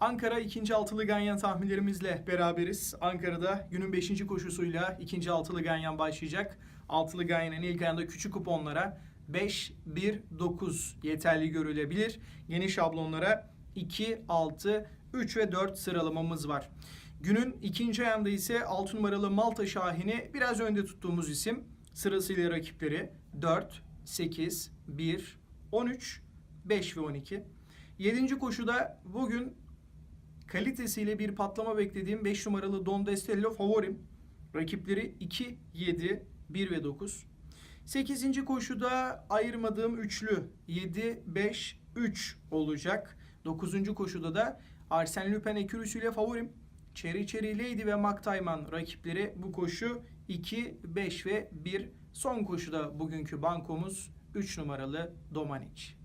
Ankara ikinci altılı ganyan tahminlerimizle beraberiz. Ankara'da günün 5. koşusuyla ikinci altılı ganyan başlayacak. Altılı ganyanın ilk ayında küçük kuponlara 5, 1, 9 yeterli görülebilir. Geniş şablonlara 2, 6, 3 ve 4 sıralamamız var. Günün ikinci ayında ise 6 numaralı Malta Şahin'i biraz önde tuttuğumuz isim. Sırasıyla rakipleri 4, 8, 1, 13, 5 ve 12. Yedinci koşuda bugün kalitesiyle bir patlama beklediğim 5 numaralı Don Destello favorim. Rakipleri 2, 7, 1 ve 9. 8. koşuda ayırmadığım üçlü 7, 5, 3 olacak. 9. koşuda da Arsene Lupin ekürüsüyle favorim. Cherry Cherry Lady ve Mac Tayman rakipleri bu koşu 2, 5 ve 1. Son koşuda bugünkü bankomuz 3 numaralı Domanic.